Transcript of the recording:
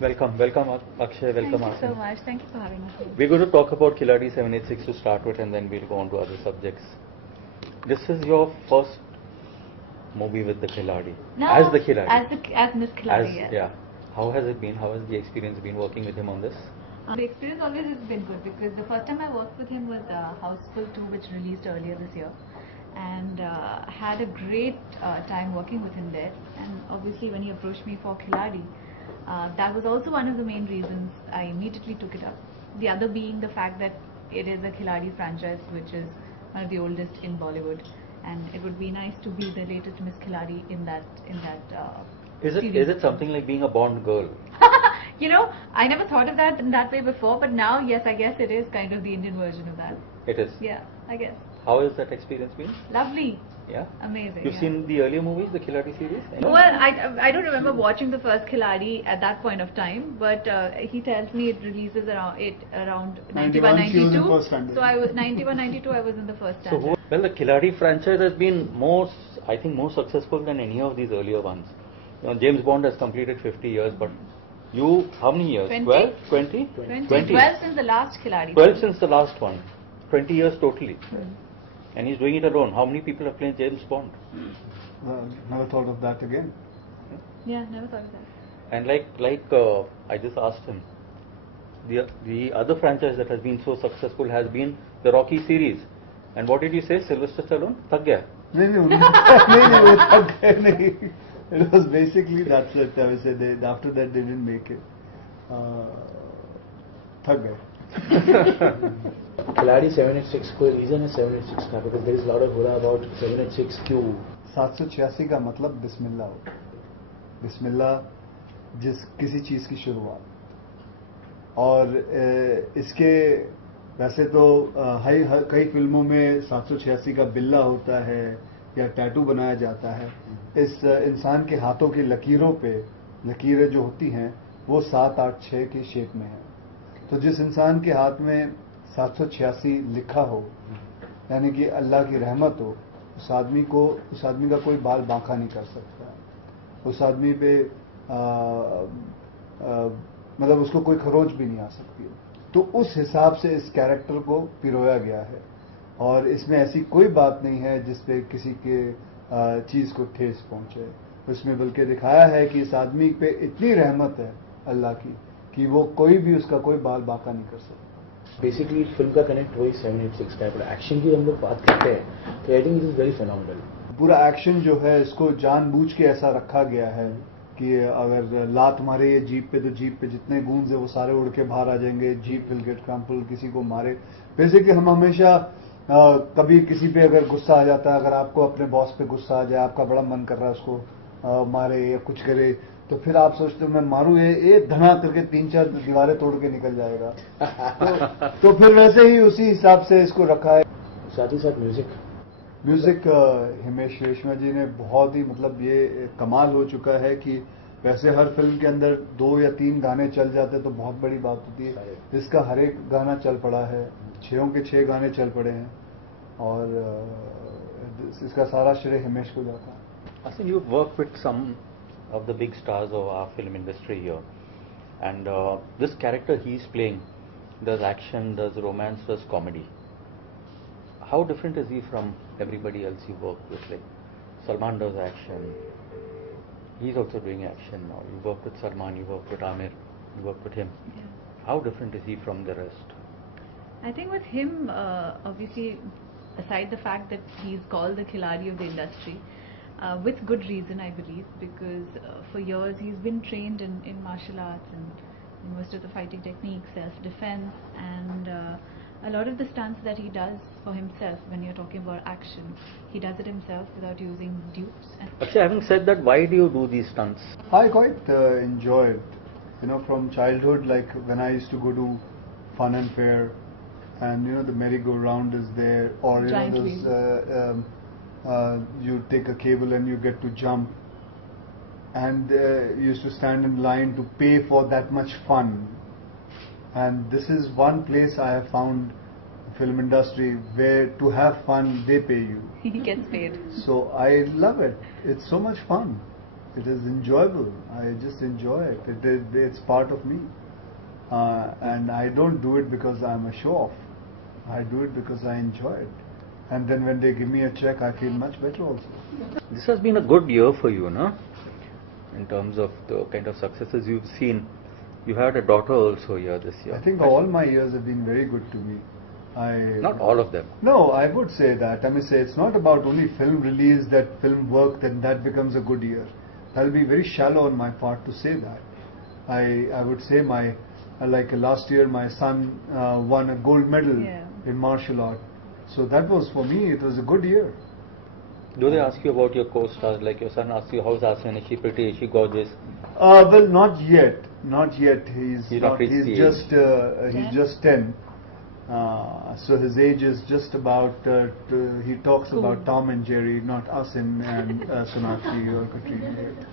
Welcome Akshay, welcome Thank you so Asin. much. Thank you for having us here. We're going to talk about Khiladi 786 to start with, and then we'll go on to other subjects. This is your first movie with the Khiladi. No, As the Khiladi. as Miss Khiladi, yes. Yeah. How has it been? How has the experience been working with him on this? The experience always has been good because the first time I worked with him was Houseful 2, which released earlier this year, and had a great time working with him there. And obviously, when he approached me for Khiladi, that was also one of the main reasons I immediately took it up. The other being the fact that it is a Khiladi franchise, which is one of the oldest in Bollywood, and it would be nice to be the latest Miss Khiladi in that. Is it something like being a Bond girl? You know, I never thought of that in that way before, but now, yes, I guess it is kind of the Indian version of that. It is. Yeah, I guess. How has that experience been? Lovely. Yeah. Amazing. You've seen the earlier movies, the Khiladi series? Well, I don't remember watching the first Khiladi at that point of time, but he tells me it releases around 91, 92. So I was 91, 92. I was in the first standard. Well, the Khiladi franchise has been more successful than any of these earlier ones. You know, James Bond has completed 50 years, but you, how many years? 20? 12? 20? 20? 12 since the last Khiladi. 12 since the last one. 20 years totally. And he's doing it alone. How many people have played James Bond? Never thought of that again. Yeah, never thought of that. And I just asked him, the other franchise that has been so successful has been the Rocky series. And what did you say? Sylvester Stallone? Thak gaya? No. It was basically that's it. I would say after that they didn't make it. Thak gaye. Khiladi 786 कोई reason है 786 का because there is a lot of होरा about 786 क्यों 786 का मतलब बिस्मिल्लाह होता है. बिस्मिल्लाह किसी चीज की शुरुआत. और इसके वैसे तो कई फिल्मों में 786 का बिल्ला होता है या टैटू बनाया जाता है. इस इंसान के हाथों की लकीरें जो होती हैं वो 7, 8, 6 की शेप में है. तो जिस इंसान के हाथ में 786 लिखा हो, यानी कि अल्लाह की रहमत हो, उस आदमी का कोई बाल बांका नहीं कर सकता. उस आदमी पे मतलब उसको कोई खरोच भी नहीं आ सकती. तो उस हिसाब से इस कैरेक्टर को पिरोया गया है. और इसमें ऐसी कोई बात नहीं है जिसपे किसी के चीज को ठेस पहुंचे. उसमें बल्कि दिखाया है कि इस आदमी पे इतनी रहमत है अल्लाह की कि वो कोई भी उसका कोई बाल बांका नहीं कर सकता. बेसिकली फिल्म का कनेक्ट वही 786 का है. एक्शन की हम लोग बात करते हैं तो I think it is very phenomenal. पूरा एक्शन जो है इसको जानबूझ के ऐसा रखा गया है कि अगर लात मारे ये जीप पे तो जीप पे जितने गूंज है वो सारे उड़ के बाहर आ जाएंगे. Jeep will get crumple. किसी को मारे. बेसिकली हम हमेशा कभी किसी पे अगर गुस्सा आ जाता है, अगर आपको अपने बॉस पे गुस्सा आ जाए, आपका बड़ा मन कर रहा है उसको मारे या कुछ करे, तो फिर आप सोचते हो मैं मारूं ये धना करके 3-4 दीवारें तोड़ के निकल जाएगा. तो फिर वैसे ही उसी हिसाब से इसको रखा है. साथ ही साथ म्यूजिक हिमेश रेशमा जी ने बहुत ही मतलब ये कमाल हो चुका है कि वैसे हर फिल्म के अंदर 2 या 3 गाने चल जाते तो बहुत बड़ी बात होती है. इसका हर एक गाना चल पड़ा है. 6 के 6 गाने चल पड़े हैं और इसका सारा श्रेय हिमेश को जाता है. Asin, you've worked with some of the big stars of our film industry here, and this character he's playing does action, does romance, does comedy. How different is he from everybody else you work with? Like Salman does action, he's also doing action now. You work with Salman, you work with Amir, you work with him. Yeah. How different is he from the rest? I think with him, obviously, aside the fact that he's called the Khiladi of the industry, with good reason, I believe, because for years he's been trained in martial arts and most of the fighting techniques, self-defense, and a lot of the stunts that he does for himself, when you're talking about action, he does it himself without using dupes. Actually, having said that, why do you do these stunts? I quite enjoy it. You know, from childhood, like when I used to go to Fun and Fair, and you know the merry-go-round is there, or you Giant know you take a cable and you get to jump, and you used to stand in line to pay for that much fun. And this is one place I have found, film industry, where to have fun they pay you. He gets paid. So I love it. It's so much fun. It is enjoyable. I just enjoy it. It's part of me. And I don't do it because I'm a show-off. I do it because I enjoy it. And then when they give me a check, I feel much better also. This has been a good year for you, no? In terms of the kind of successes you've seen. You had a daughter also here this year. I think all my years have been very good to me. Not all of them. No, I would say that. I mean, say it's not about only film release, that film work, then that becomes a good year. That'll be very shallow on my part to say that. I would say like last year my son won a gold medal in martial art. So that was, for me, it was a good year. Do they ask you about your co-stars? Like your son asks you, how's Asin? Is she pretty? Is she gorgeous? Well, not yet. Not yet. He's just 10. So his age is just about. He talks about Tom and Jerry, not Asin and Sonakshi or Katrina yet.